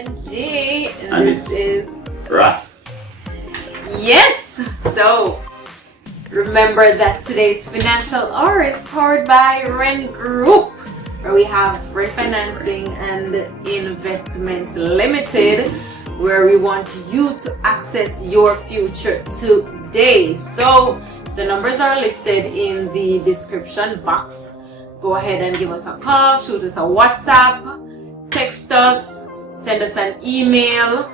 SNG, And this is Russ. Yes. So remember that today's financial hour is powered by Ren Group, where we have Ren Financing and Investments Limited, where we want you to access your future today. So the numbers are listed in the description box. Go ahead and give us a call, shoot us a WhatsApp, text us, send us an email.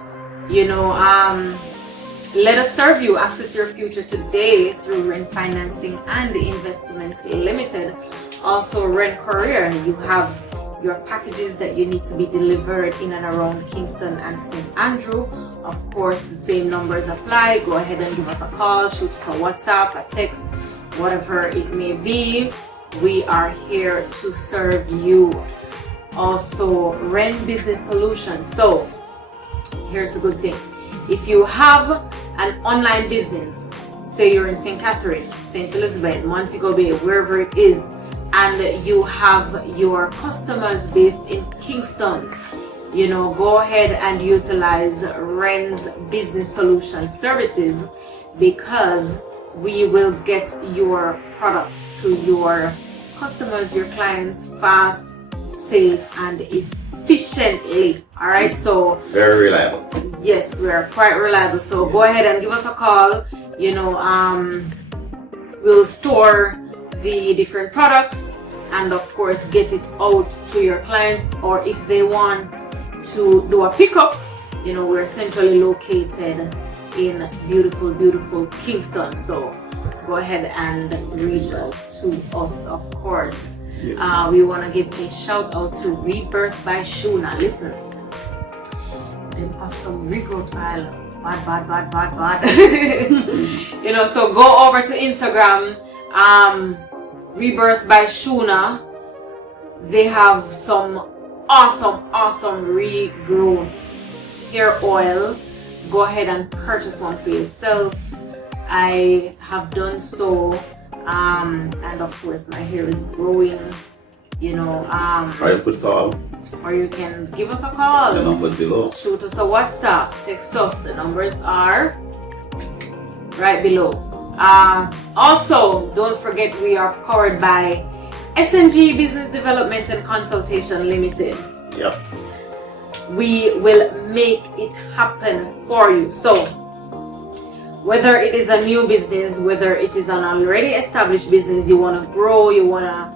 Let us serve you. Access your future today through Ren Financing and Investments Limited. Also Ren Courier, you have your packages that you need to be delivered in and around Kingston and St. Andrew. Of course, the same numbers apply. Go ahead and give us a call, shoot us a WhatsApp, a text, whatever it may be. We are here to serve you. Also, Ren Business Solutions. So here's the good thing. If you have an online business, say you're in St. Catherine, St. Elizabeth, Montego Bay, wherever it is, and you have your customers based in Kingston, go ahead and utilize Ren's Business Solutions services, because we will get your products to your customers, your clients, fast, safe, and efficiently. All right, so very reliable. Yes, we are quite reliable. So yes, go ahead and give us a call. We'll store the different products and of course get it out to your clients, or if they want to do a pickup, we're centrally located in beautiful Kingston. So go ahead and reach out to us, of course. Yeah. We want to give a shout out to Rebirth by Shuna. Listen, they have some regrowth oil. Bad. So go over to Instagram, Rebirth by Shuna. They have some awesome regrowth hair oil. Go ahead and purchase one for yourself. I have done so, and of course my hair is growing. Or you could call, or you can give us a call. The numbers below. Shoot us a WhatsApp, text us. The numbers are right below. Also, don't forget we are powered by SNG Business Development and Consultation Limited. Yep. We will make it happen for you. So whether it is a new business, whether it is an already established business, you want to grow, you want to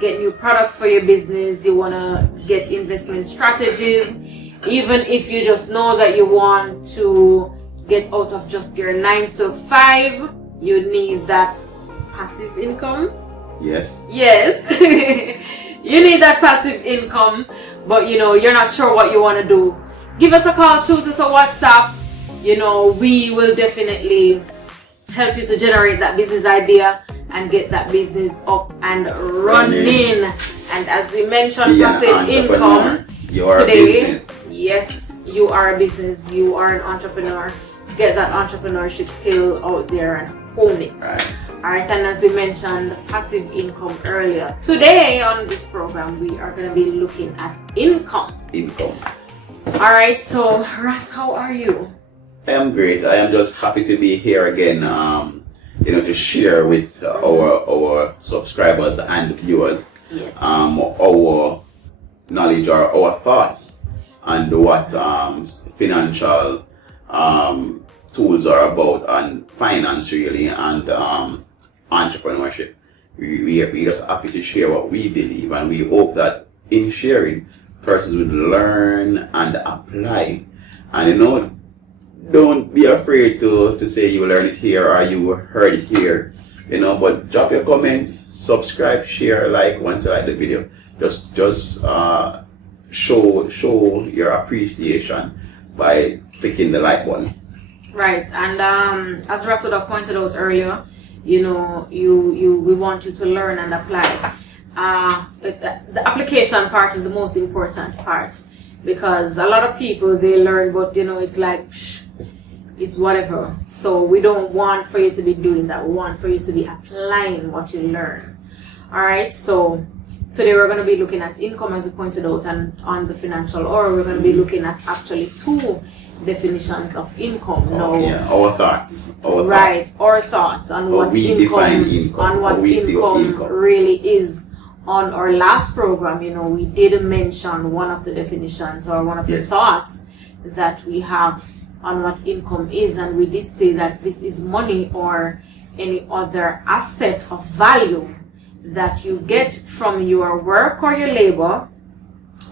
get new products for your business, you want to get investment strategies, even if you just know that you want to get out of just your 9 to 5, you need that passive income. Yes. You need that passive income, but you're not sure what you want to do. Give us a call, shoot us a WhatsApp. We will definitely help you to generate that business idea and get that business up and running. And as we mentioned, passive income today. Yes, you are a business, you are an entrepreneur. Get that entrepreneurship skill out there and hone it. Right. Alright, and as we mentioned, passive income earlier. Today on this program, we are going to be looking at income. Alright, so Ras, how are you? I am great. I am just happy to be here again, to share with our subscribers and viewers, yes, our knowledge or our thoughts and what financial tools are about, and finance really, and entrepreneurship. We are just happy to share what we believe, and we hope that in sharing, persons would learn and apply. And don't be afraid to say you learned it here or you heard it here, but drop your comments, subscribe, share, like once you like the video. Just show your appreciation by clicking the like button. Right, and as Russ would have pointed out earlier, we want you to learn and apply. The application part is the most important part, because a lot of people, they learn, but it's like it's whatever. So we don't want for you to be doing that. We want for you to be applying what you learn. All right, so today we're going to be looking at income, as you pointed out, and on the financial hour we're going to be looking at actually two definitions of income. Our thoughts. Our thoughts on what we define income, on what income really is. On our last program, we did mention one of the definitions or one of the thoughts that we have on what income is, and we did say that this is money or any other asset of value that you get from your work or your labor,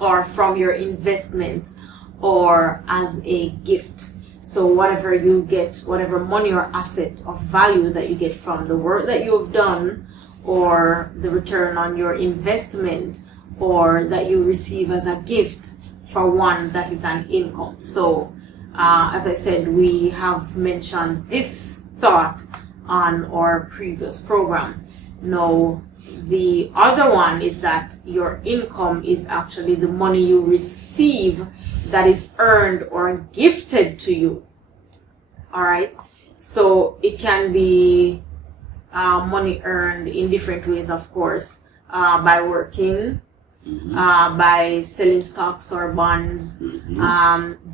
or from your investment, or as a gift. So whatever you get, whatever money or asset of value that you get from the work that you have done, or the return on your investment, or that you receive as a gift, for one, that is an income. So as I said, we have mentioned this thought on our previous program. Now, the other one is that your income is actually the money you receive that is earned or gifted to you. All right. So it can be money earned in different ways, of course, by working, by selling stocks or bonds,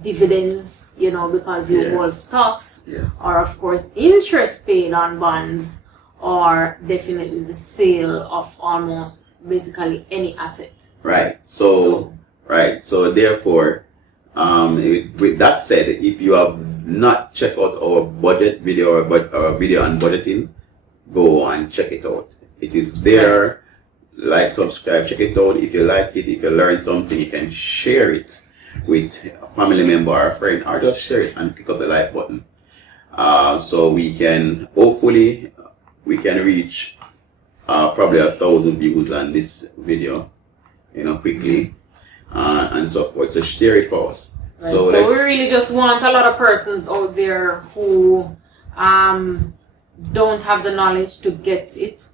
dividends, because you hold stocks, or of course interest paid on bonds, or definitely the sale of almost basically any asset. Right. So therefore, with that said, if you have not checked out our budget video or video on budgeting, go and check it out. It is there. Like, subscribe, check it out. If you like it, if you learn something, you can share it with a family member or a friend, or just share it and click up the like button. So we can hopefully reach probably 1,000 views on this video, quickly, and so forth. So share it for us. Right. So we really just want a lot of persons out there who don't have the knowledge to get it.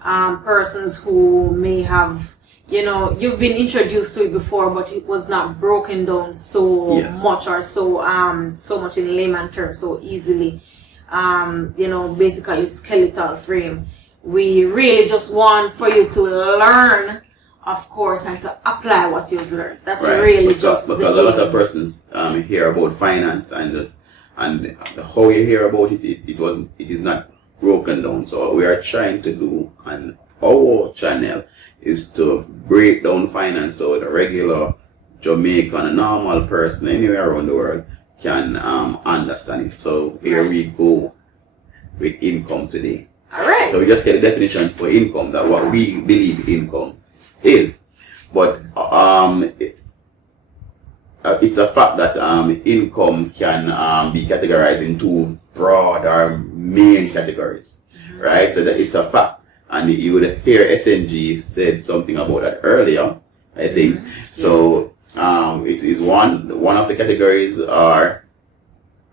Persons who may have, you've been introduced to it before, but it was not broken down so much, or so much in layman terms, so easily. Basically skeletal frame. We really just want for you to learn, of course, and to apply what you've learned. That's really because a lot of persons hear about finance and how you hear about it, it is not broken down. So what we are trying to do on our channel is to break down finance so the regular Jamaican, a normal person anywhere around the world can understand it. So here we go with income today. All right. So we just get a definition for income, that what we believe income is. But it's a fact that income can be categorized in two broad or main categories, right? So that it's a fact. And you would hear SNG said something about that earlier, I think. So it is one of the categories are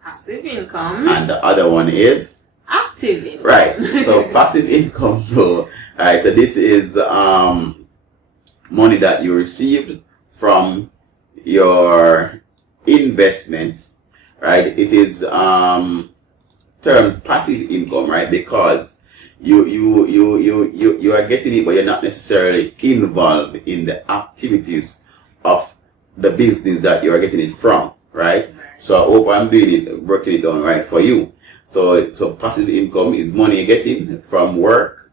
passive income, and the other one is active income. Right. So passive income. So this is money that you received from your investments, right? It is termed passive income, right? Because you are getting it, but you're not necessarily involved in the activities of the business that you are getting it from, right? So I hope I'm doing it, breaking it down right for you. So passive income is money you're getting from work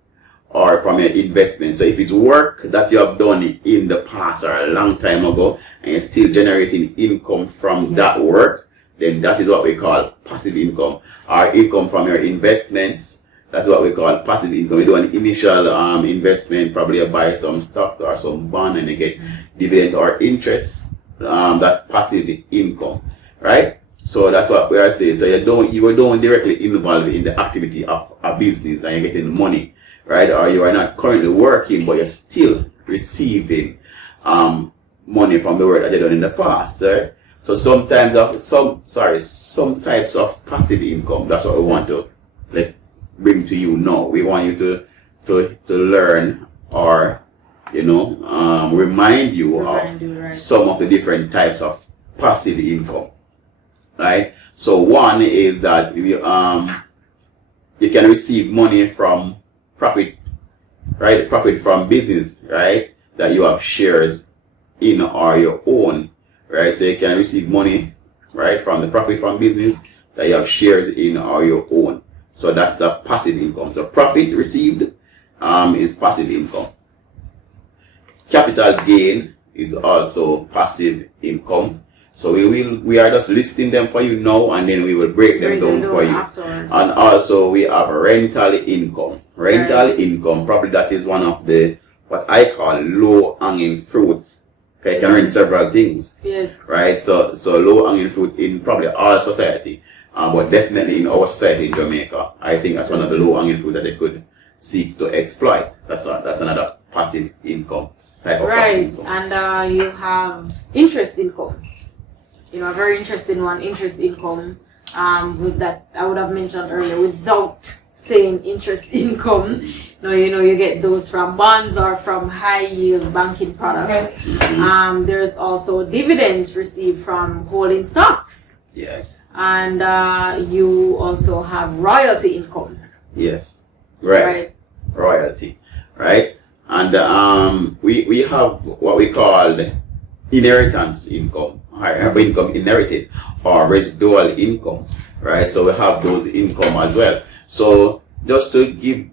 or from your investment. So if it's work that you have done in the past or a long time ago and you're still generating income from that work, then that is what we call passive income. Or income from your investments, that's what we call passive income. You do an initial investment, probably you buy some stock or some bond and you get dividend or interest. That's passive income, right? So that's what we are saying. So you were don't directly involved in the activity of a business and you're getting money, right? Or you are not currently working, but you're still receiving money from the work that you've done in the past, right? So some types of passive income. That's what we want to bring to you now. We want you to learn or remind you of some of the different types of passive income, right? So one is that you can receive money from profit, right? Profit from business, right? that you have shares in or your own, right? So you can receive money, right, from the profit from business that you have shares in or your own. So that's a passive income. So profit received is passive income. Capital gain is also passive income. So we are just listing them for you now, and then we will break them down for you. Afterwards. And also we have rental income. Rental income, probably that is one of the what I call low hanging fruits. Okay, you can rent several things. Yes. Right. So low hanging fruit in probably all society, but definitely in our society in Jamaica, I think that's one of the low hanging fruit that they could seek to exploit. That's another passive income type of passive income. And you have interest income. You know, a very interesting one, interest income. With that, I would have mentioned earlier, without saying interest income. You get those from bonds or from high yield banking products. There's also dividends received from holding stocks. Yes. And you also have royalty income. Yes. Right. Royalty. Right. And we have what we call inheritance income, or income inherited, or residual income, right? So we have those income as well. So just to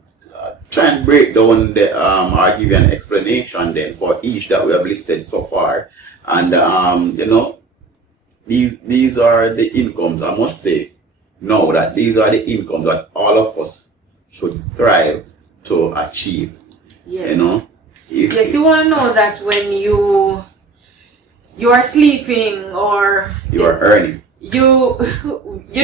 try and break down or give you an explanation then for each that we have listed so far. And these are the incomes. I must say now that these are the incomes that all of us should thrive to achieve. Yes. You want to know that when you are sleeping or you are earning, you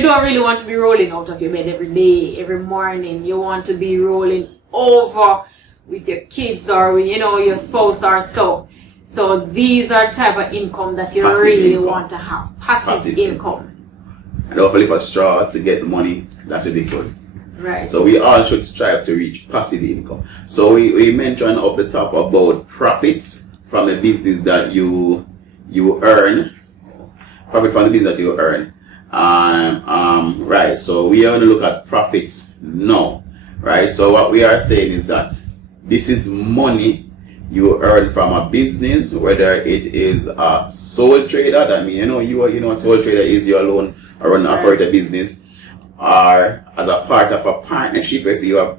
don't really want to be rolling out of your bed every day, every morning. You want to be rolling over with your kids or your spouse or so these are type of income that you passive really income. Want to have. Passive income. And hopefully for straw to get money, that would be good. Right. So we all should strive to reach passive income. So we mentioned up the top about profits from a business that you earn. Profit from the business that you earn. Right. So we are going to look at profits now. Right. So what we are saying is that this is money you earn from a business, whether it is a sole trader. That means a sole trader is your alone or an operator business, or as a part of a partnership. If you have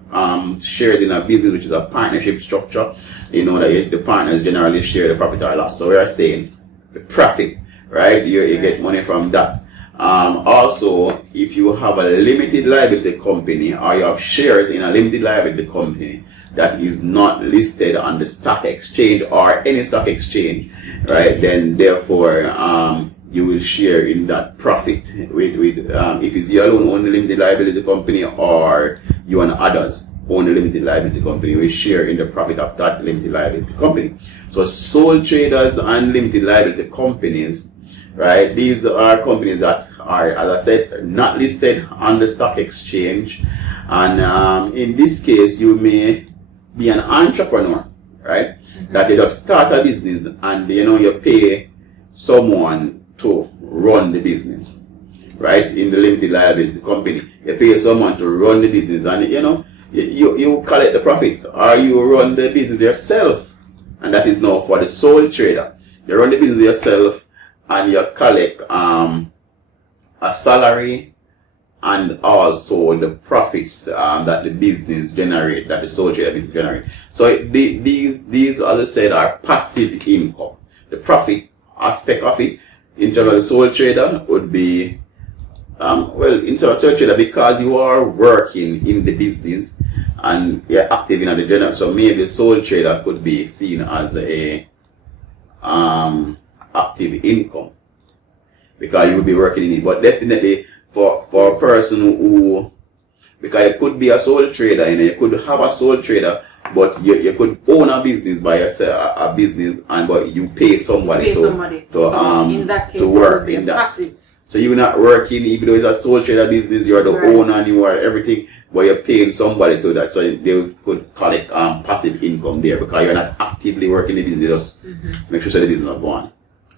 shares in a business which is a partnership structure, that the partners generally share the profit or loss. So we are saying the profit, right? You get money from that. Also, if you have a limited liability company or you have shares in a limited liability company that is not listed on the stock exchange or any stock exchange, right? Then therefore, you will share in that profit with if it's your own limited liability company or you and others own a limited liability company, we share in the profit of that limited liability company. So sole traders and limited liability companies, right? These are companies that are, as I said, not listed on the stock exchange. And in this case, you may be an entrepreneur, right? That you just start a business and you pay someone to run the business, right? In the limited liability company, you pay someone to run the business, and you collect the profits, or you run the business yourself, and that is now for the sole trader. You run the business yourself, and you collect a salary and also the profits that the business generate, that the sole trader business generate. So these, as I said, are passive income. The profit aspect of it, in terms of the sole trader, would be in terms of sole trader, because you are working in the business and you're active in the general. So maybe sole trader could be seen as a active income because you will be working in it. But definitely for a person who, because you could be a sole trader, you could have a sole trader, but you could own a business by yourself, a business, but you pay somebody to in that case, work in that. Passive. So you're not working, even though it's a sole trader business, you're the owner and you are everything, but you're paying somebody to that. So they could collect passive income there because you're not actively working the business. Just make sure the business is not gone.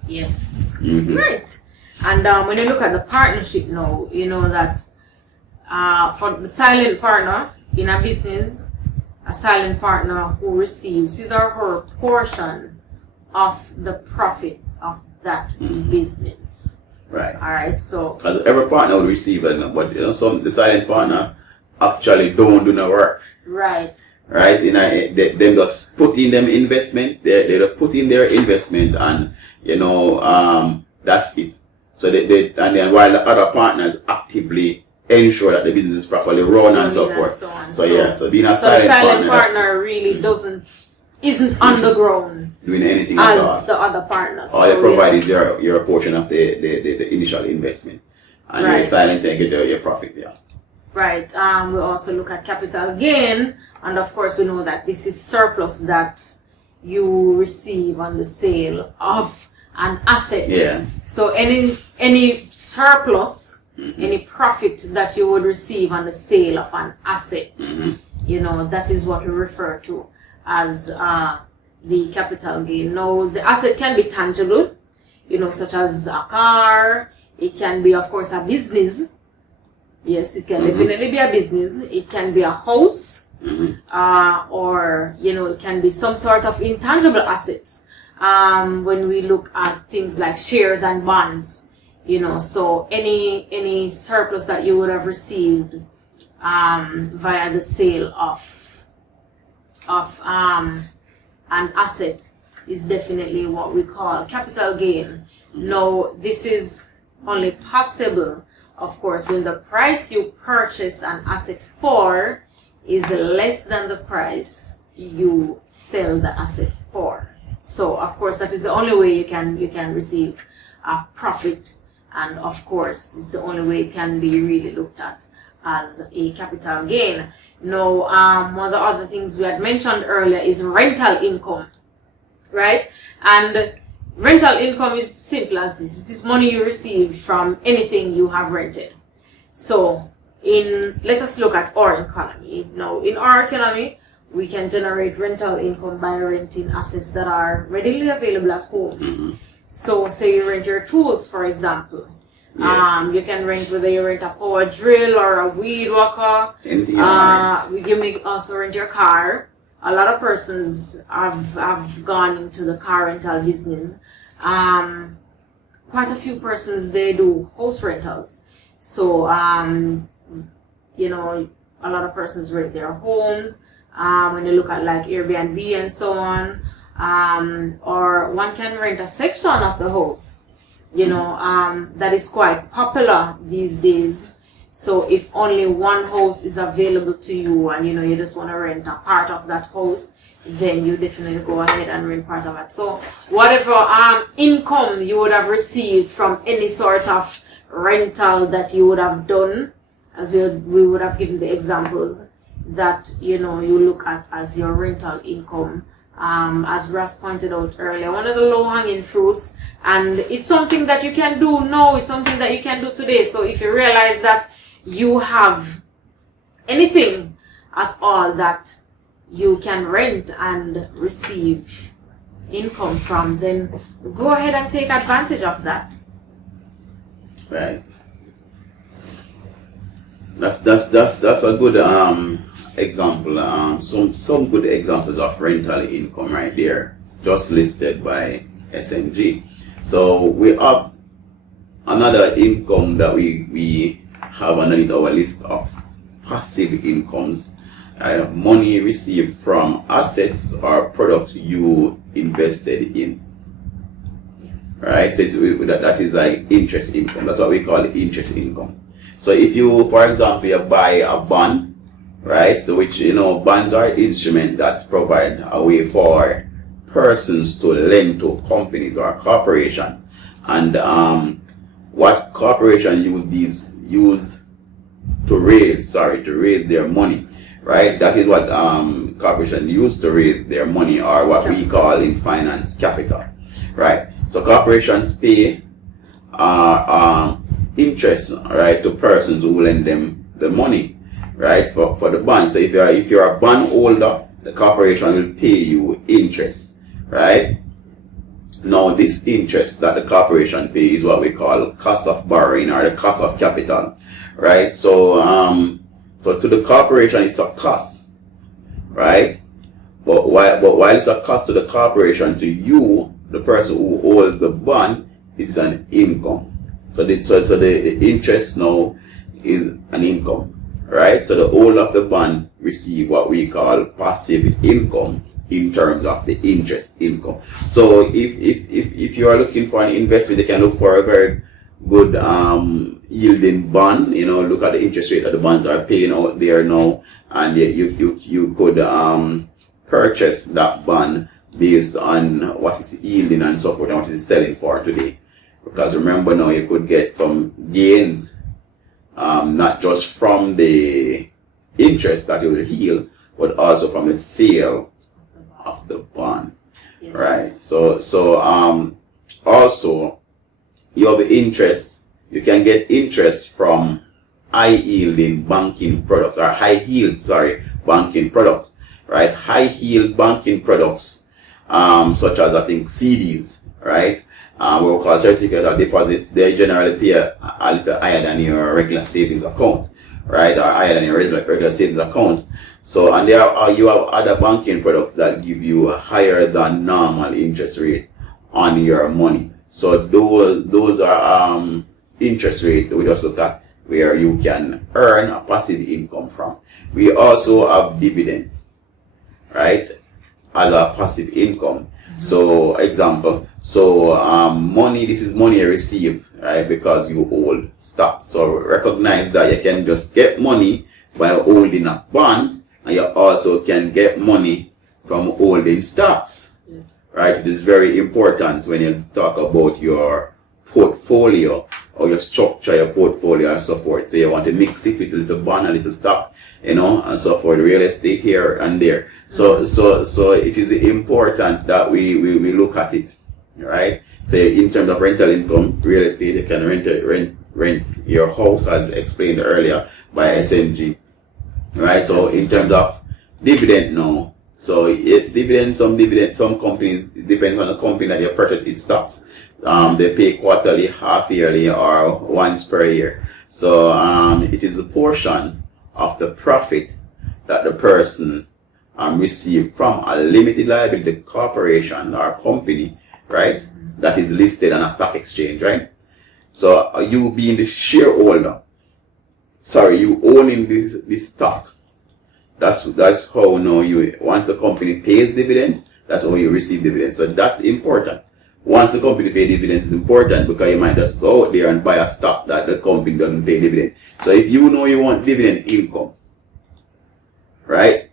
Yes. Right. And when you look at the partnership now, that for the silent partner in a business, a silent partner who receives his or her portion of the profits of that business. Right. All right. So because every partner would receive it, but some the silent partner actually don't do no work. Right. Right. Them just put in them investment. They just put in their investment, and that's it. So and then while the other partners actively ensure that the business is properly run and so forth. So being a silent partner really isn't on the ground doing anything at all. As the other partners. All you provide is your portion of the initial investment, and you're silent and get your profit. Yeah. Right. We also look at capital gain, and of course we know that this is surplus that you receive on the sale of an asset. Yeah. So any surplus, any profit that you would receive on the sale of an asset, that is what we refer to as the capital gain. Now, the asset can be tangible, such as a car. It can be, of course, a business. Yes, it can definitely be a business. It can be a house, or it can be some sort of intangible assets. When we look at things like shares and bonds, so any surplus that you would have received via the sale of an asset is definitely what we call capital gain. Now, this is only possible, of course, when the price you purchase an asset for is less than the price you sell the asset for. So, of course, that is the only way you can receive a profit, and of course, it's the only way it can be really looked at as a capital gain. Now, one of the other things we had mentioned earlier is rental income, right? And rental income is simple as this. It is money you receive from anything you have rented. So, let us look at our economy. Now, in our economy, we can generate rental income by renting assets that are readily available at home. So, say you rent your tools, for example. Yes. You can rent, whether you rent a power drill or a weed whacker. You may also rent your car. A lot of persons have gone into the car rental business. Quite a few persons, they do house rentals. So, a lot of persons rent their homes. When you look at like Airbnb and so on, or one can rent a section of the house. That is quite popular these days. So if only one house is available to you, and you just want to rent a part of that house, then you definitely go ahead and rent part of it. So whatever income you would have received from any sort of rental that you would have done, as we would have given the examples, that you look at as your rental income. As Russ pointed out earlier, one of the low-hanging fruits, and it's something that you can do now, it's something that you can do today. So if you realize that you have anything at all that you can rent and receive income from, then go ahead and take advantage of that. Right. That's a good example. Some good examples of rental income right there, just listed by SMG. So we have another income that we have underneath our list of passive incomes. Money received from assets or products you invested in. Yes. Right? So that is like interest income. That's what we call interest income. So if you, for example, you buy a bond, right? So which, bonds are instruments that provide a way for persons to lend to companies or corporations. And what corporations use to raise their money, right? That is what corporations use to raise their money, or what we call in finance capital, right? So corporations pay interest, right, to persons who lend them the money, right, for the bond. So if you're a bond holder, the corporation will pay you interest, right? Now this interest that the corporation pays is what we call cost of borrowing, or the cost of capital, right? So so to the corporation it's a cost, right? But while it's a cost to the corporation, to you, the person who holds the bond, it's an income. So the interest now is an income, right? So the holder of the bond receive what we call passive income in terms of the interest income. So if you are looking for an investment, you can look for a very good yielding bond. Look at the interest rate that the bonds are paying out there now, and you could purchase that bond based on what is yielding and so forth and what is selling for today. Because remember now, you could get some gains, not just from the interest that you will yield, but also from the sale of the bond. Yes. Right? So also you have interest. You can get interest from high yielding banking products, or banking products, right? High yield banking products, such as I think CDs, right? We call certificate of deposits. They generally pay a little higher than your regular savings account, right? Or higher than your regular savings account. So, and you have other banking products that give you a higher than normal interest rate on your money. So those are interest rate we just look at where you can earn a passive income from. We also have dividend, right, as a passive income. So example, money, this is money you receive, right, because you hold stocks. So recognize that you can just get money by holding a bond, and you also can get money from holding stocks. Yes. Right? It is very important when you talk about your portfolio, or you structure your portfolio and so forth. So you want to mix it with a little bond, a little stock, and so forth, real estate here and there. So it is important that we look at it, right? So in terms of rental income, real estate, you can rent your house, as explained earlier by SNG, right? So in terms of dividend now, some companies, depending on the company that you purchase its stocks, they pay quarterly, half yearly, or once per year. So it is a portion of the profit that the person receive from a limited liability corporation or company, right, that is listed on a stock exchange, right? So you being the shareholder, you owning this stock, that's how now once the company pays dividends, that's how you receive dividends. So that's important. Once the company pays dividends, it's important because you might just go out there and buy a stock that the company doesn't pay dividend. So if you know you want dividend income, right,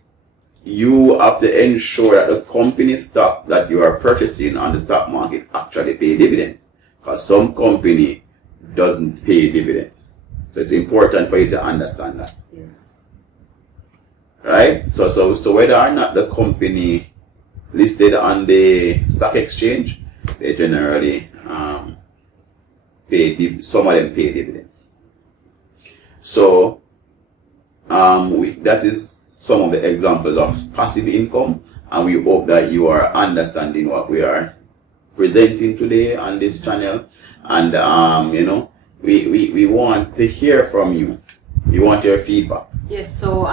you have to ensure that the company stock that you are purchasing on the stock market actually pay dividends, because some company doesn't pay dividends. So it's important for you to understand that. Yes. Right? So whether or not the company listed on the stock exchange, they generally some of them pay dividends. So that is some of the examples of passive income, and we hope that you are understanding what we are presenting today on this channel. And we want to hear from you. We want your feedback. Yes, so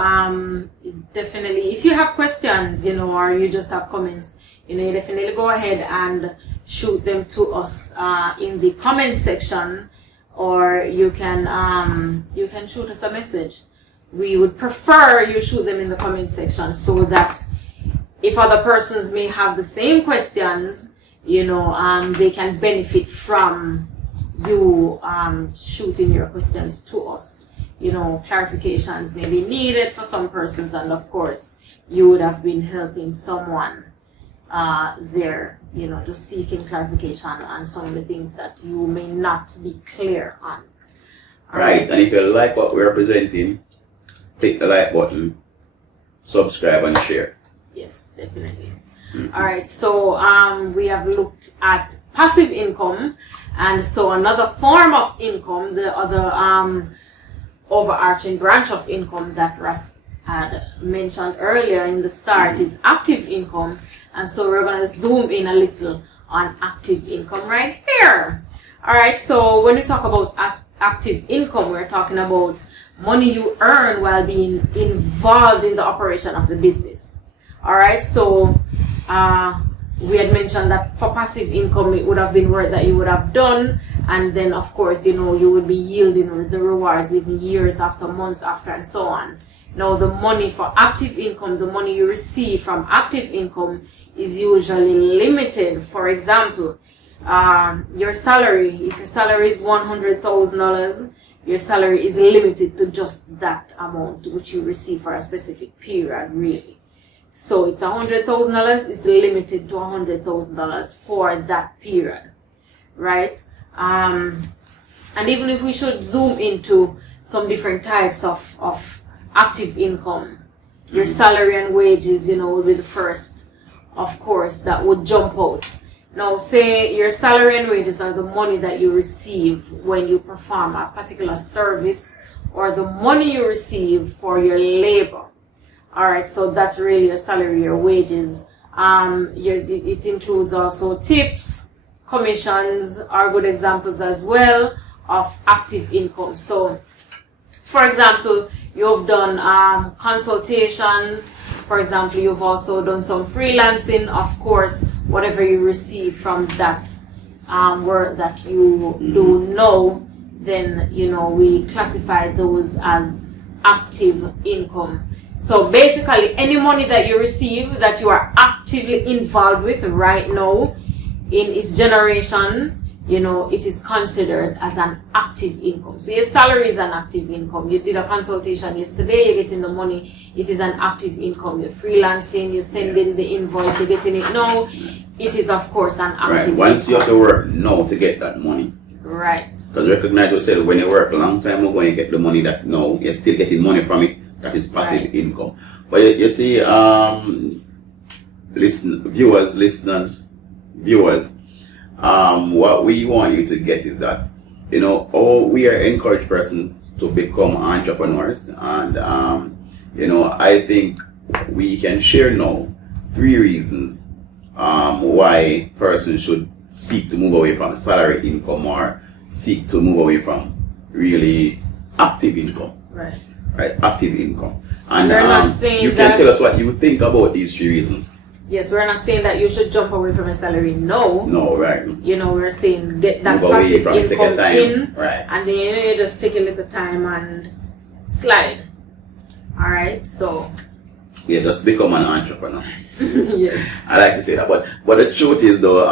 definitely, if you have questions, or you just have comments, you definitely go ahead and shoot them to us in the comment section, or you can shoot us a message. We would prefer you shoot them in the comment section, so that if other persons may have the same questions, they can benefit from you shooting your questions to us. Clarifications may be needed for some persons, and of course you would have been helping someone there, just seeking clarification on some of the things that you may not be clear on. All right. And if you like what we're presenting, click the like button, subscribe, and share. Yes, definitely. Mm-hmm. All right, so we have looked at passive income, and so another form of income, the other overarching branch of income that Russ had mentioned earlier in the start is active income. And so we're going to zoom in a little on active income right here. All right, so when we talk about active income, we're talking about money you earn while being involved in the operation of the business. All right, so we had mentioned that for passive income, it would have been work that you would have done, and then of course, you know, you would be yielding the rewards even years after, months after, and so on. Now, the money for active income, the money you receive from active income is usually limited. For example, your salary, if your salary is $100,000, your salary is limited to just that amount which you receive for a specific period, really. So it's $100,000, it's limited to $100,000 for that period, right? And even if we should zoom into some different types of active income, your salary and wages, you know, would be the first, of course, that would jump out. Now, say your salary and wages are the money that you receive when you perform a particular service, or the money you receive for your labor. All right, so that's really your salary, your wages. It includes also tips, commissions are good examples as well of active income. So, for example, you've done consultations. For example, you've also done some freelancing. Of course, whatever you receive from that work that you do know, then, you know, we classify those as active income. So basically, any money that you receive that you are actively involved with right now in its generation, you know, it is considered as an active income. So your salary is an active income. You did a consultation yesterday, you're getting the money, it is an active income. You're freelancing, you're sending the invoice, you're getting it now, it is of course an active income. Once you have to work now to get that money. Right. Because recognize yourself, when you work a long time ago and you get the money that now, you're still getting money from it. That is passive income. But you see, viewers, what we want you to get is that, you know, we are encourage persons to become entrepreneurs, and you know, I think we can share now 3 reasons why persons should seek to move away from salary income or seek to move away from really active income. Right, active income. And we're not saying you can tell us what you think about these 3 reasons. Yes, we're not saying that you should jump away from a salary. No, right. You know, we're saying get that move passive away from income in, right, and then, you know, you just take a little time and slide. All right, so yeah, just become an entrepreneur. Yes, I like to say that, but the truth is though,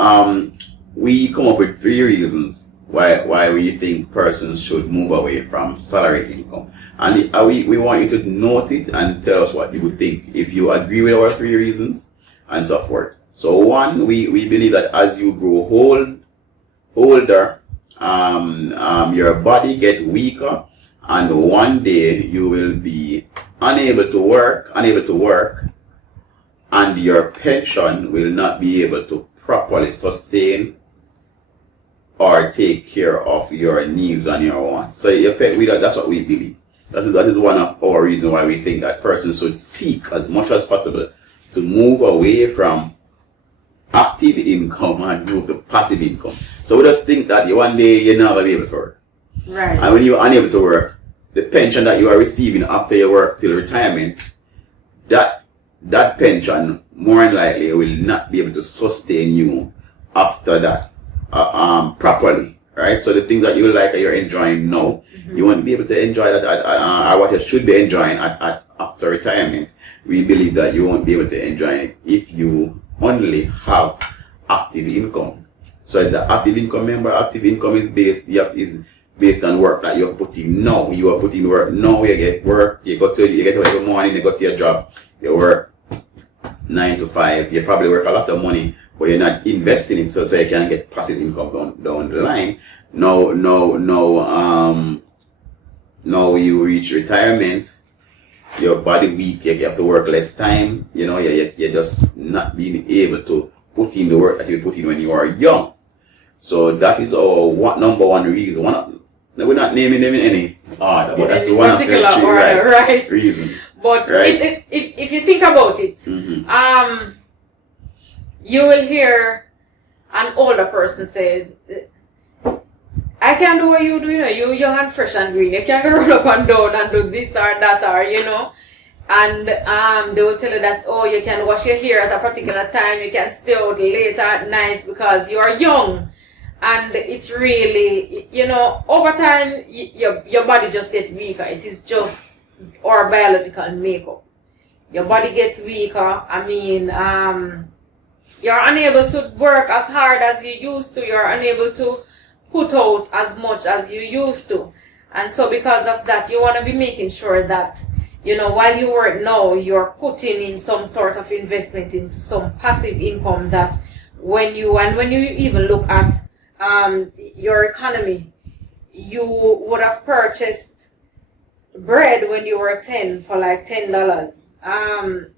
we come up with 3 reasons why we think persons should move away from salary income, and we want you to note it and tell us what you would think if you agree with our 3 reasons and so forth. So 1, we believe that as you grow older, your body get weaker, and one day you will be unable to work, and your pension will not be able to properly sustain or take care of your needs and your wants. So that's what we believe. That is one of our reasons why we think that persons should seek as much as possible to move away from active income and move to passive income. So we just think that one day you're not going to be able to work. right. And when you're unable to work, the pension that you are receiving after your work till retirement, that pension more than likely will not be able to sustain you after that properly, right? So the things that you like that you're enjoying now, you won't be able to enjoy that or what you should be enjoying at after retirement. We believe that you won't be able to enjoy it if you only have active income. So the active income, remember, active income is based on work that you have put in now. You are putting work now. You get work. You get up every morning. You go to your job. You work 9 to 5. You probably work a lot of money, but you're not investing in it, so you can get passive income down the line. Now you reach retirement. Your body weak. You have to work less time. You know, you're just not being able to put in the work that you put in when you are young. So that is our number 1 reason. We're not naming them in any order, but that's one of the 3 right reasons. But right? if you think about it, you will hear an older person say, I can't do what you do, you know, you're young and fresh and green. You can't run up and down and do this or that, or, you know. and they will tell you that, oh, you can wash your hair at a particular time, you can stay out late at night because you are young. And it's really, over time, your body just gets weaker. It is just our biological makeup. Your body gets weaker. I mean, you're unable to work as hard as you used to. You're unable to put out as much as you used to. And so because of that, you want to be making sure that, while you work now, you're putting in some sort of investment into some passive income that when you even look at your economy, you would have purchased bread when you were 10 for like $10.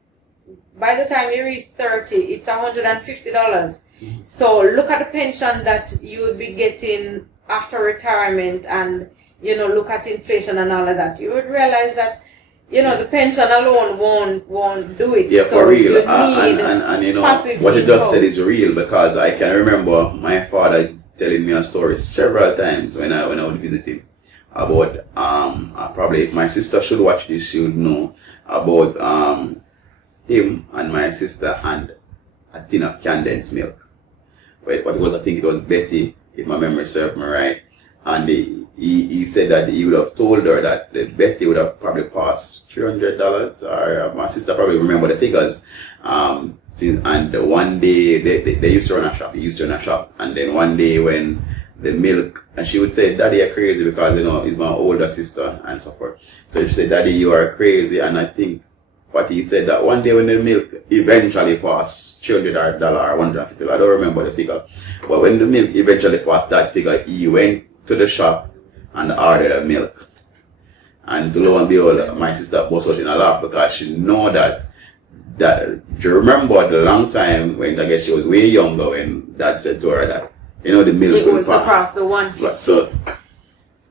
By the time you reach 30, it's $150. So look at the pension that you would be getting after retirement, and look at inflation and all of that. You would realize that the pension alone won't do it. Yeah, so for real. you And what you just said is real, because I can remember my father telling me a story several times when I would visit him about probably if my sister should watch this, she would know about him and my sister and a tin of condensed milk. What it was, I think it was Betty, if my memory serves me right. And he said that he would have told her that Betty would have probably passed $300, or my sister probably remember the figures. And one day they used to run a shop. He used to run a shop, and then one day when the milk, and she would say, "Daddy, you're crazy," because he's my older sister and so forth. So she said, "Daddy, you are crazy." And I think what he said, that one day when the milk eventually passed $300 or $150, I don't remember the figure, but when the milk eventually passed that figure, he went to the shop and ordered a milk. And to lo and behold, my sister burst out in a laugh, because she know that she remembered the long time when, I guess she was way younger, when Dad said to her that the milk will surpass the 150. So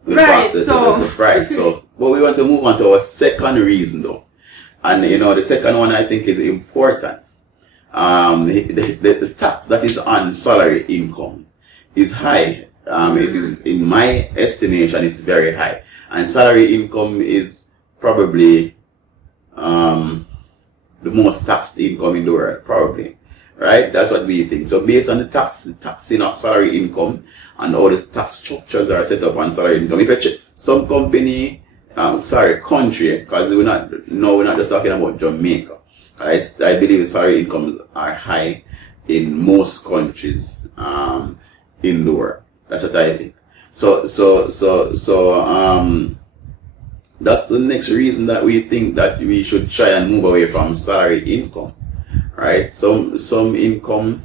we right, passed the price. So, but we want to move on to our second reason though. And the second one I think is important. The tax that is on salary income is high. It is, in my estimation, it's very high. And salary income is probably the most taxed income in the world, probably. Right? That's what we think. So based on the taxing of salary income and all the tax structures are set up on salary income, if you check some country, because we're not just talking about Jamaica. I believe the salary incomes are high in most countries in the world. That's what I think. So that's the next reason that we think that we should try and move away from salary income, right? Some income,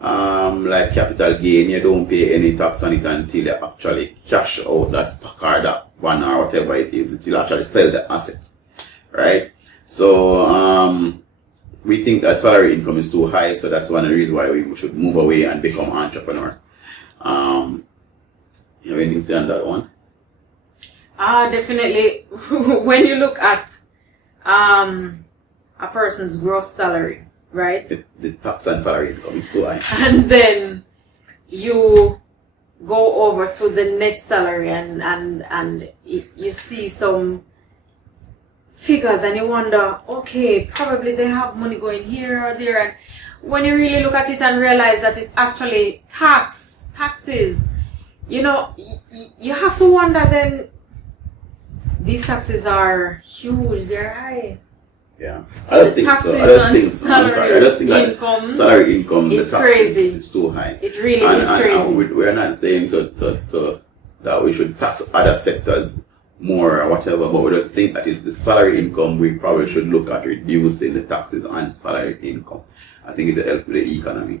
like capital gain, you don't pay any tax on it until you actually cash out that stock or that one or whatever it is, until you actually sell the asset, right? So we think that salary income is too high, so that's one of the reasons why we should move away and become entrepreneurs. You have anything to say on that one? Definitely. When you look at a person's gross salary, right? The tax on salary income is too high. And then you go over to the net salary and you see some figures and you wonder, okay, probably they have money going here or there. And when you really look at it and realize that it's actually taxes, you have to wonder then, these taxes are huge, they're high. Yeah, I just think that salary income, it's the tax crazy. is too high. It really is crazy. And we're not saying that we should tax other sectors more or whatever, but we just think that it's the salary income we probably should look at reducing the taxes on salary income. I think it will help the economy.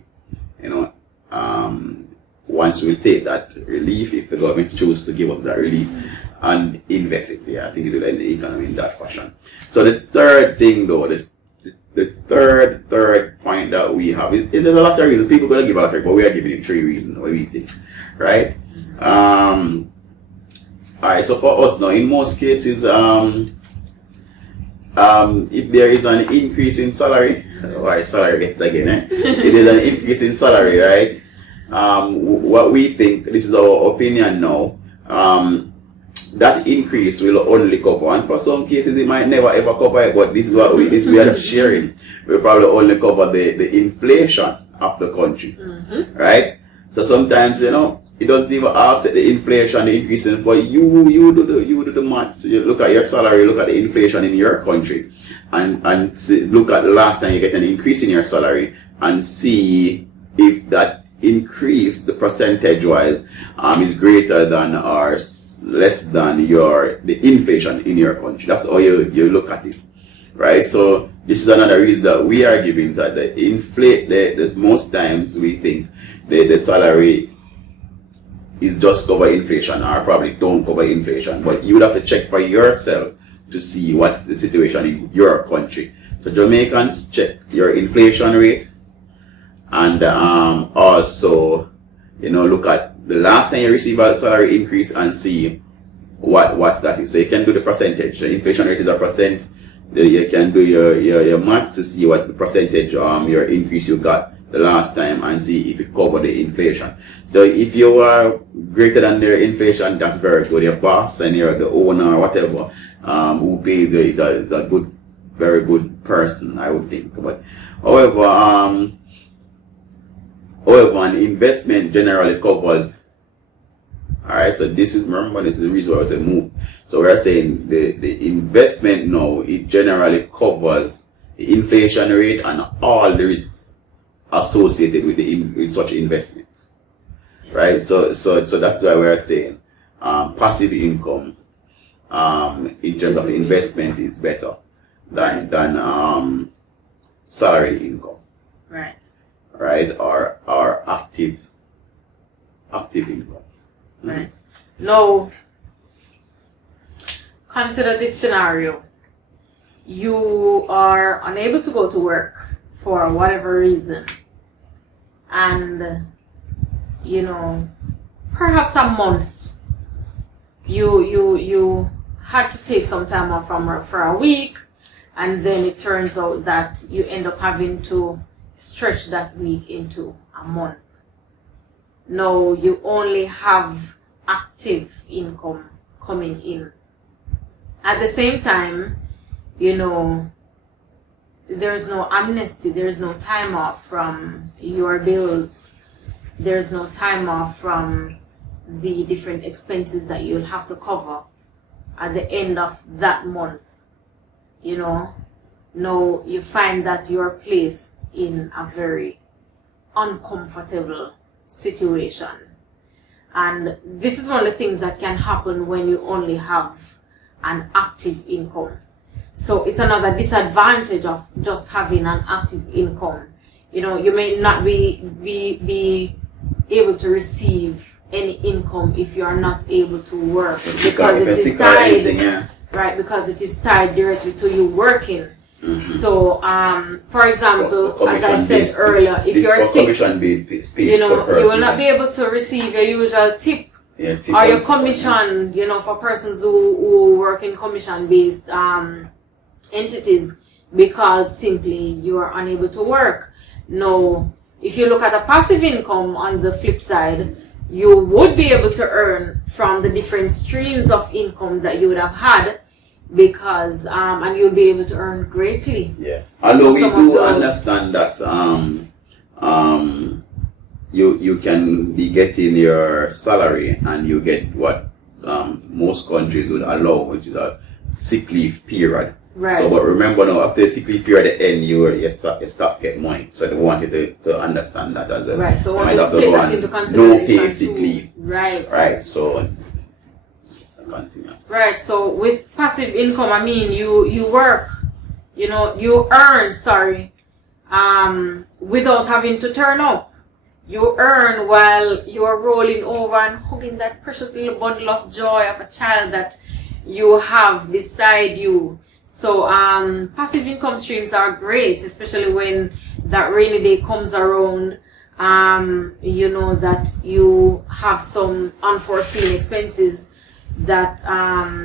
Once we take that relief, if the government chooses to give us that relief and invest it, I think it will end the economy in that fashion. So the third thing though, the third point that we have is there's a lot of reasons. People are going to give a lot of reasons, but we are giving you 3 reasons why we think, right? Alright, so for us now, in most cases, if there is an increase in salary, salary get again, if there's an increase in salary, right? What we think, this is our opinion now, that increase will only cover, and for some cases it might never ever cover it, but this is what we are just sharing. We'll probably only cover the inflation of the country, right? So sometimes, you know, it doesn't even offset the inflation, the increases, but you do the maths. You look at your salary, look at the inflation in your country, and look at the last time you get an increase in your salary, and see if that increase, the percentage wise, is greater than or less than the inflation in your country. That's how you look at it, right? So this is another reason that we are giving, that the most times we think the salary is just cover inflation, or probably don't cover inflation, but you would have to check for yourself to see what's the situation in your country. So Jamaicans, check your inflation rate, and also, you know, look at the last time you receive a salary increase and see what's that is. So you can do the percentage. The inflation rate is a percent. You can do your maths to see what the percentage your increase you got the last time, and see if it covered the inflation. So if you are greater than the inflation, that's very good. Your boss and you're the owner or whatever who pays you is a good, very good person, I would think. But however, an investment generally covers. Alright, so this is the reason why I said move. So we're saying the investment now, it generally covers the inflation rate and all the risks associated with such investment. Right? So that's why we're saying passive income in terms of investment is better than salary income. Right. Right? Or active income. Right. Now, consider this scenario. You are unable to go to work for whatever reason, and you know, perhaps a month you had to take some time off from work for a week, and then it turns out that you end up having to stretch that week into a month. Now you only have active income coming in. At the same time, you know, there's no amnesty, there's no time off from your bills, there's no time off from the different expenses that you'll have to cover at the end of that month. You know, now you find that you're placed in a very uncomfortable situation. And this is one of the things that can happen when you only have an active income. So it's another disadvantage of just having an active income. You know, you may not be able to receive any income if you are not able to work, because it is tied, right? Because it is tied directly to you working. So, for example, as I said earlier, if you're sick, you know, you will not be able to receive your usual tip. Or your commission, you know, for persons who work in commission-based entities, because simply you are unable to work. Now, if you look at a passive income on the flip side, you would be able to earn from the different streams of income that you would have had, because and you'll be able to earn greatly. Yeah. Although we do understand that you can be getting your salary and you get what most countries would allow, which is a sick leave period. Right. So, but remember now, after the sick leave period end, you stop getting money. So they want you to understand that as well. Right. So want to take that into consideration. No pay sick leave. Right. Right. So continue. Right. So with passive income, I mean you work, you know, you earn. Without having to turn up. You earn while you're rolling over and hugging that precious little bundle of joy of a child that you have beside you. So passive income streams are great, especially when that rainy day comes around. You know that you have some unforeseen expenses that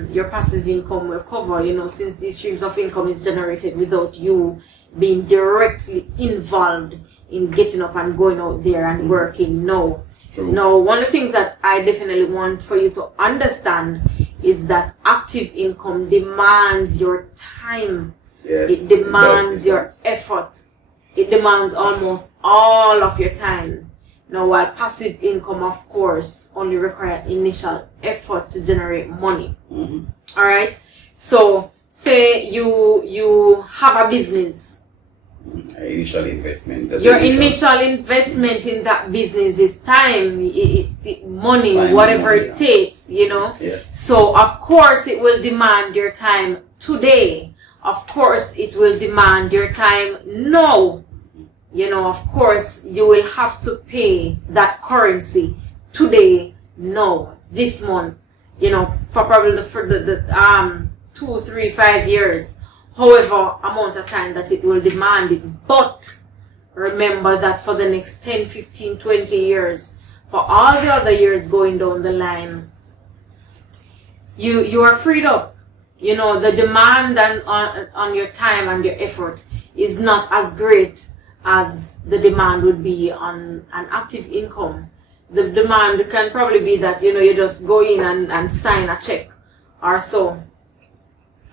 your passive income will cover, you know, since these streams of income is generated without you being directly involved in getting up and going out there and working. No. True. Now, one of the things that I definitely want for you to understand is that active income demands your time. Yes, It demands it your does. effort. It demands almost all of your time. Now, while passive income, of course, only require initial effort to generate money. Mhm. All right. So, say you have a business. Initial investment. That's Your initial investment in that business is time, money, Time and whatever money, it yeah. takes, you know. Yes. So of course it will demand your time today. Of course it will demand your time now. You know, of course you will have to pay that currency today, now, this month, you know, for probably for the 2, 3, 5 years, however amount of time that it will demand it. But remember that for the next 10, 15, 20 years, for all the other years going down the line, you are freed up. You know, the demand on your time and your effort is not as great as the demand would be on an active income. The demand can probably be that, you know, you just go in and sign a check or so.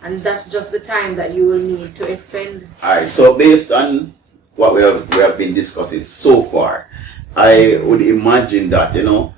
And that's just the time that you will need to expend. Alright, so based on what we have been discussing so far, I would imagine that, you know,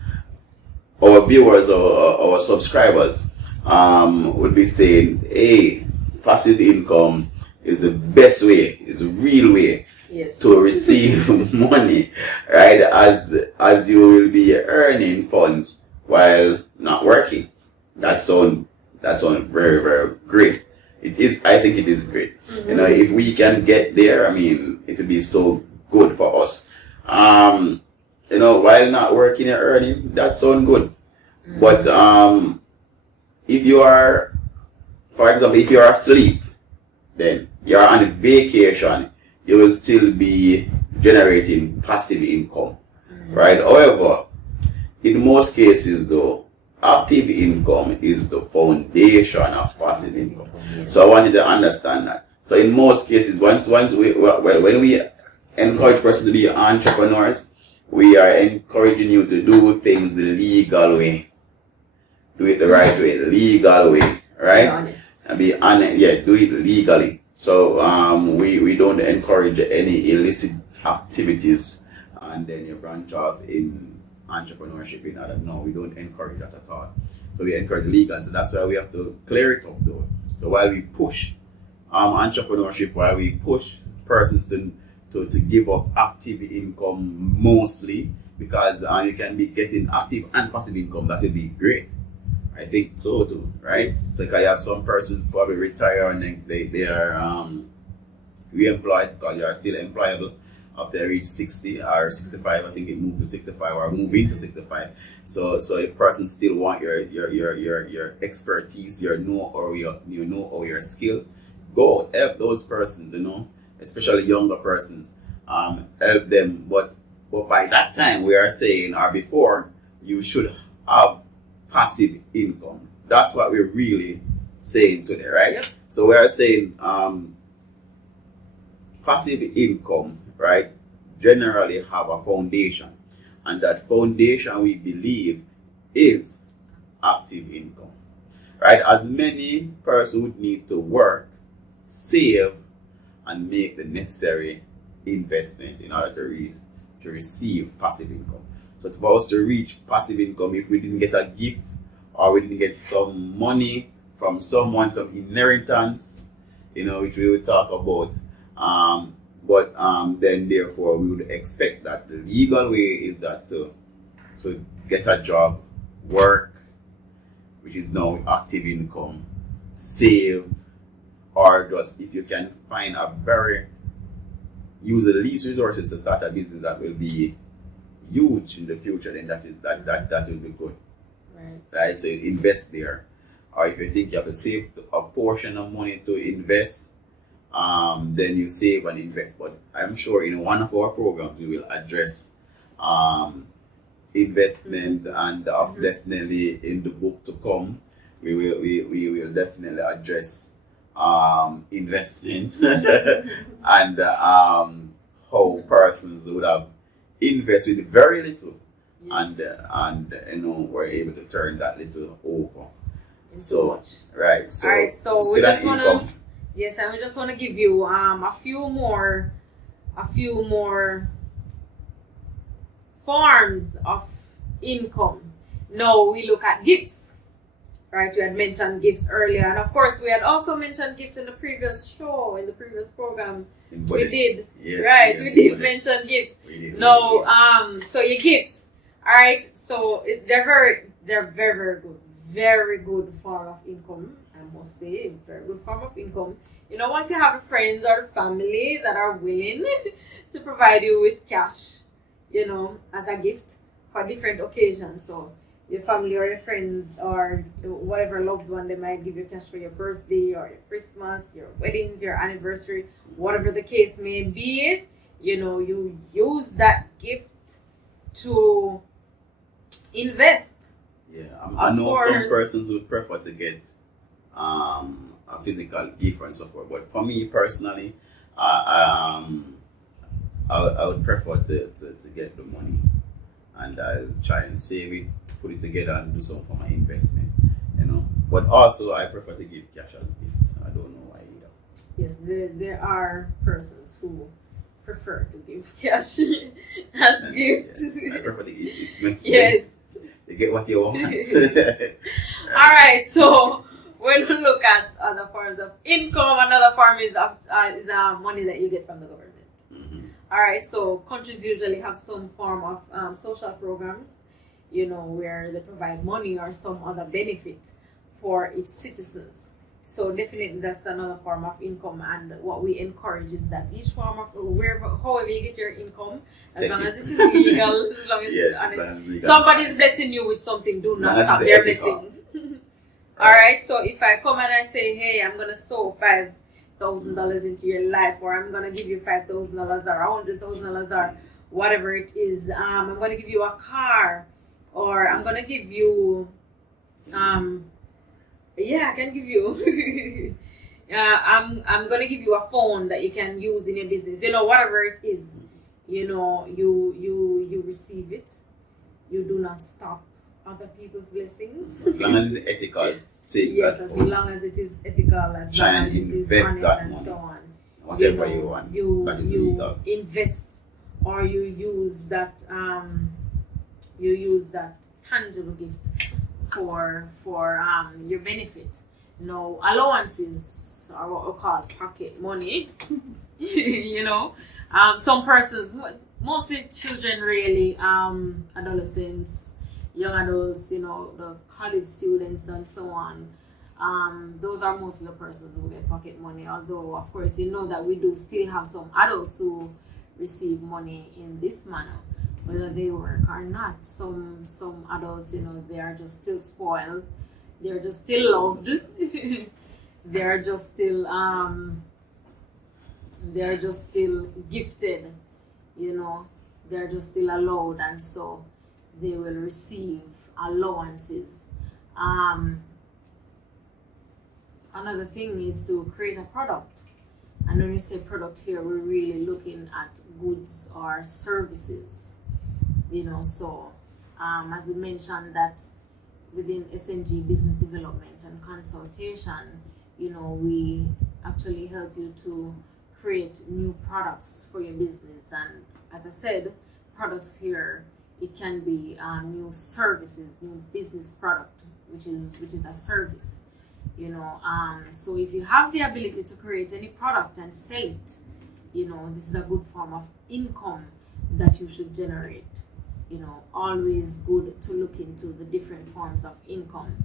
our viewers or our subscribers would be saying, hey, passive income is the best way, is the real way Yes. to receive money, right? As you will be earning funds while not working. That sounds very, very great. It is. I think it is great. You know, if we can get there, I mean, it will be so good for us. You know, while not working and earning, that sounds good. But if you are, for example, if you are asleep, then you are on vacation, you will still be generating passive income, right? However, in most cases though, active income is the foundation of passive income. So I wanted to understand that. So in most cases, when we encourage persons to be entrepreneurs, we are encouraging you to do things the legal way. Do it the right way, the legal way, right? Be honest. And be honest, yeah, do it legally. So we don't encourage any illicit activities and then you branch off in entrepreneurship in other. No, we don't encourage that at all. So we encourage legal. So that's why we have to clear it up though. So while we push entrepreneurship, while we push persons to give up active income mostly, because you can be getting active and passive income, that would be great. I think so too, right? So I have some persons probably retire and then they are re-employed because you are still employable after they reach 60 or 65. I think it moved to 65 or move into 65. So if persons still want your expertise, your skills, go help those persons, you know, especially younger persons. Help them, but by that time we are saying, or before, you should have passive income. That's what we're really saying today, right? Yep. So we are saying passive income, right, generally have a foundation, and that foundation we believe is active income, right? As many persons would need to work, save, and make the necessary investment in order to receive passive income. So for us to reach passive income, if we didn't get a gift or we didn't get some money from someone, some inheritance, you know, which we will talk about, then therefore we would expect that the legal way is that to get a job, work, which is now active income, save, or just if you can find use the least resources to start a business that will be huge in the future, then that will be good. Right? So you invest there. Or if you think you have to save a portion of money to invest, then you save and invest. But I'm sure in one of our programs we will address investments, and definitely in the book to come we will definitely address investments and how persons would have invested with very little, and you know, were able to turn that little over So much. right. So All right, so we still just an wanna income. yes, and we just wanna give you a few more forms of income. Now we look at gifts. Right, we had mentioned gifts earlier, and of course we had also mentioned gifts in the previous show, in the previous program. We did. Yes, Right, yes, we did mention gifts. We did. No, so your gifts. All right, so they're very good, very good form of income. I must say, very good form of income. You know, once you have the friends or the family that are willing to provide you with cash, you know, as a gift for different occasions. So your family or your friend or whatever loved one, they might give you cash for your birthday or your Christmas, your weddings, your anniversary, whatever the case may be. You know, you use that gift to invest. Yeah, I know course. some persons would prefer to get a physical gift and so forth, but for me personally, I would prefer to get the money, and I'll try and save it, put it together, and do something for my investment. You know, but also I prefer to give cash as gifts. I don't know why either. Yes, there are persons who prefer to give cash as gifts. Yes, I prefer to give gifts. Yes. You get what you want. All right. So when we look at other forms of income, another form is money that you get from the government. All right. So countries usually have some form of social programs, you know, where they provide money or some other benefit for its citizens. So definitely that's another form of income, and what we encourage is that each form of however you get your income, as long as it is legal, as long as it's honest, somebody's blessing you with something, do not stop their blessing. Alright, so if I come and I say, hey, I'm gonna sow $5,000 into your life, or I'm gonna give you $5,000 or $100,000 or whatever it is, I'm gonna give you a car, or I'm gonna give you I can give you I'm gonna give you a phone that you can use in your business, you know, whatever it is, you know, you receive it. You do not stop other people's blessings. As long as it's ethical, take yes, that as phone. long as it is ethical, as Try long and as it is invest honest that and money. so on. Whatever you you know, want. you that is legal. invest, or you use that tangible gift for your benefit. No allowances are what we call pocket money. You know, some persons, mostly children, really, adolescents, young adults, you know, the college students and so on. Those are mostly the persons who get pocket money. Although, of course, you know that we do still have some adults who receive money in this manner, whether they work or not. Some adults, you know, they are just still spoiled. They're just still loved. They're just still gifted. You know, they're just still allowed, and so they will receive allowances. Another thing is to create a product. And when we say product here, we're really looking at goods or services. You know, so as we mentioned that within SNG Business Development and Consultation, you know, we actually help you to create new products for your business. And as I said, products here, it can be new services, new business product, which is a service. You know, so if you have the ability to create any product and sell it, you know, this is a good form of income that you should generate. You know, always good to look into the different forms of income.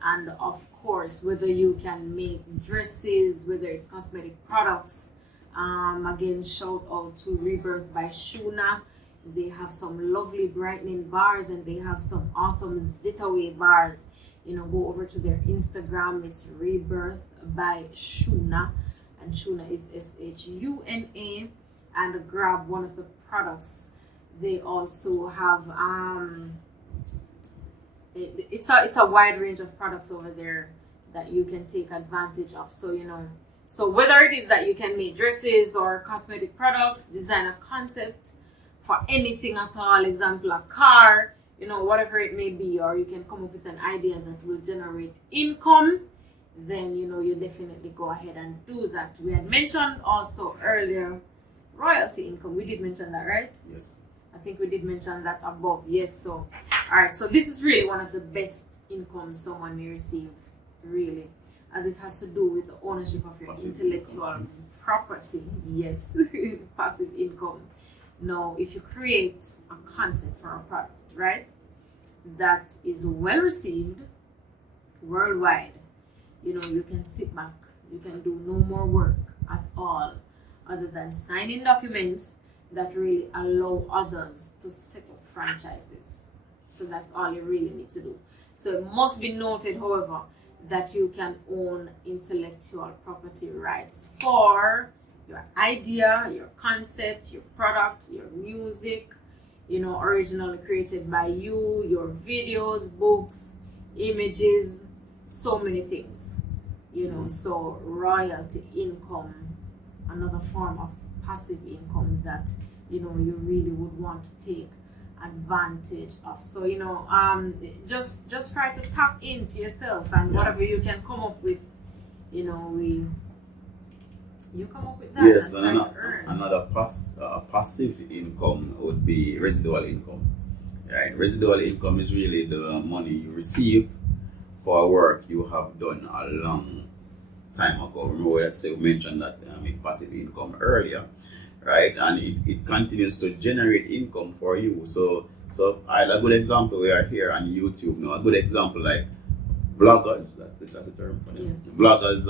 And of course, whether you can make dresses, whether it's cosmetic products, again, shout out to Rebirth by Shuna. They have some lovely brightening bars, and they have some awesome zit-away bars. You know, go over to their Instagram. It's Rebirth by Shuna, and Shuna is SHUNA, and grab one of the products. They also have it's a wide range of products over there that you can take advantage of. So, you know, so whether it is that you can make dresses or cosmetic products, design a concept for anything at all, example a car, whatever it may be, or you can come up with an idea that will generate income, then you definitely go ahead and do that. We had mentioned also earlier royalty income. We did mention that, right? Yes. I think we did mention that above. Yes. So, all right. So this is really one of the best incomes someone may receive, really, as it has to do with the ownership of your Passive intellectual income. property. Yes, passive income. Now, if you create a concept for a product, right, that is well received worldwide, you can sit back, you can do no more work at all other than signing documents that really allow others to set up franchises. So that's all you really need to do. So it must be noted, however, that you can own intellectual property rights for your idea, your concept, your product, your music, originally created by you, your videos, books, images, so many things. So royalty income, another form of passive income that you really would want to take advantage of. So just try to tap into yourself, and whatever you can come up with, you come up with that. Yes, and and try to earn. another passive income would be residual income. Right, residual income is really the money you receive for work you have done a long time ago. Remember that we mentioned that passive income earlier, right? And it continues to generate income for you. So a good example, we are here on YouTube now. A good example, like bloggers, that's the term for them. Yes. Bloggers,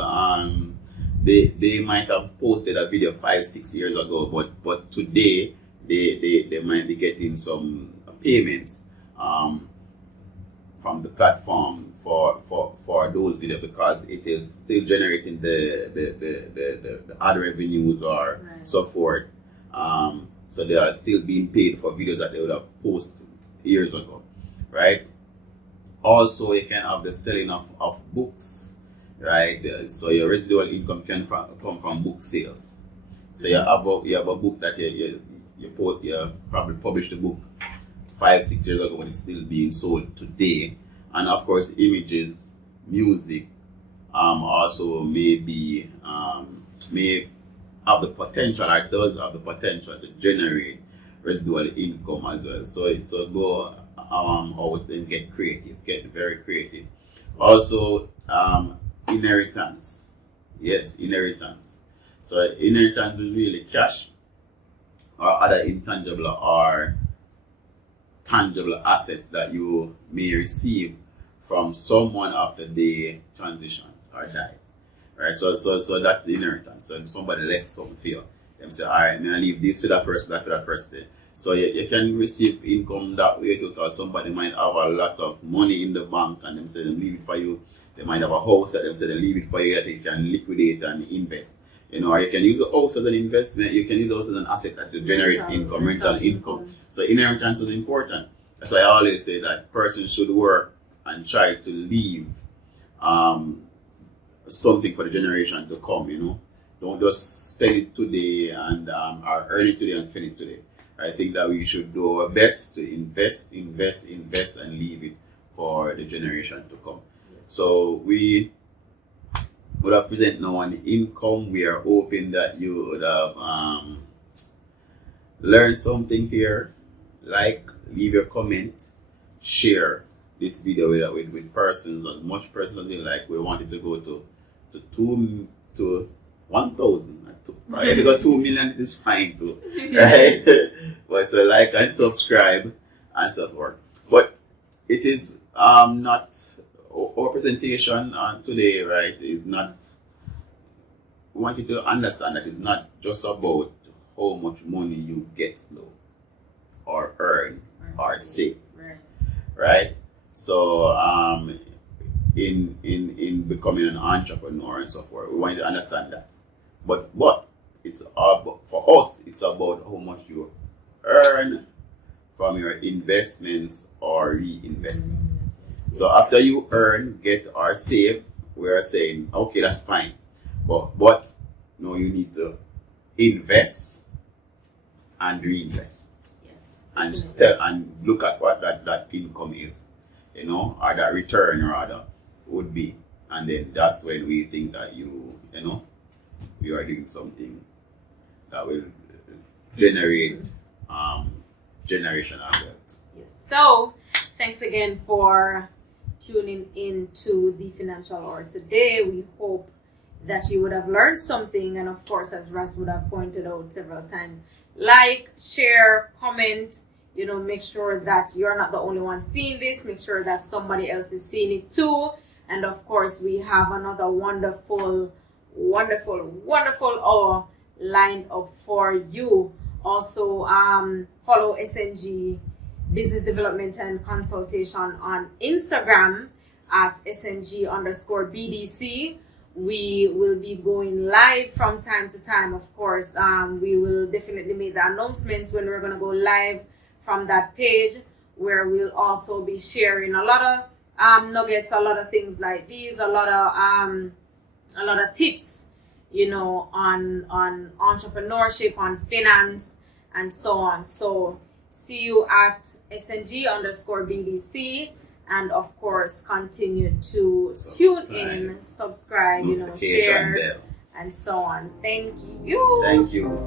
they might have posted a video 5-6 years ago, but today they might be getting some payments from the platform for those videos, because it is still generating the ad revenues or Right. so forth. So they are still being paid for videos that they would have posted years ago, right? Also, you can have the selling of books, right? So your residual income can come from book sales. So you have a book that you probably published a book 5-6 years ago, but it's still being sold today. And of course, images, music, also may have the potential, or does have the potential to generate residual income as well. So go out and get creative, get very creative. Also, inheritance. Yes, inheritance. So inheritance is really cash or other intangible or tangible assets that you may receive from someone after they transition or die. Right? So that's the inheritance. So somebody left something for you. Them say, alright, may I leave this for that person, that for that person. So you can receive income that way too, because somebody might have a lot of money in the bank and them say they leave it for you. They might have a house that them say they leave it for you that you can liquidate and invest. Or you can use the house as an investment, you can use the house as an asset that to generate rental income. So inheritance is important. That's why I always say that persons should work and try to leave something for the generation to come, Don't just spend it today and or earn it today and spend it today. I think that we should do our best to invest and leave it for the generation to come. Yes. So we would have presented now on income. We are hoping that you would have learned something here. Leave your comment, share this video with persons, as much persons as you like. We want it to go to 1,000. If you got 2 million, it is fine too, right? But so like and subscribe and so forth. But it is not our presentation today, right? Is not. We want you to understand that it's not just about how much money you get though, or earn, or save, right? So in becoming an entrepreneur and so forth, we want you to understand that. But it's about, for us, it's about how much you earn from your investments or reinvestments. Yes. So after you earn, get or save, we are saying, okay, that's fine. But no, you need to invest and reinvest. Yes. and Definitely. and look at what that income is, or that return rather would be, and then that's when we think that you are doing something that will generate generational wealth. Yes. So, thanks again for tuning in to the Financial Hour today. We hope that you would have learned something, and of course, as Ras would have pointed out several times, like, share, comment. Make sure that you're not the only one seeing this. Make sure that somebody else is seeing it too. And of course, we have another wonderful, wonderful, wonderful hour lined up for you. Also, follow SNG Business Development and Consultation on Instagram at SNG_BDC. We will be going live from time to time, of course. We will definitely make the announcements when we're going to go live from that page, where we'll also be sharing a lot of nuggets, a lot of things like these, a lot of tips, on entrepreneurship, on finance, and so on. So see you at SNG_BDC, and of course continue to tune in, subscribe, share, and so on. Thank you. Thank you.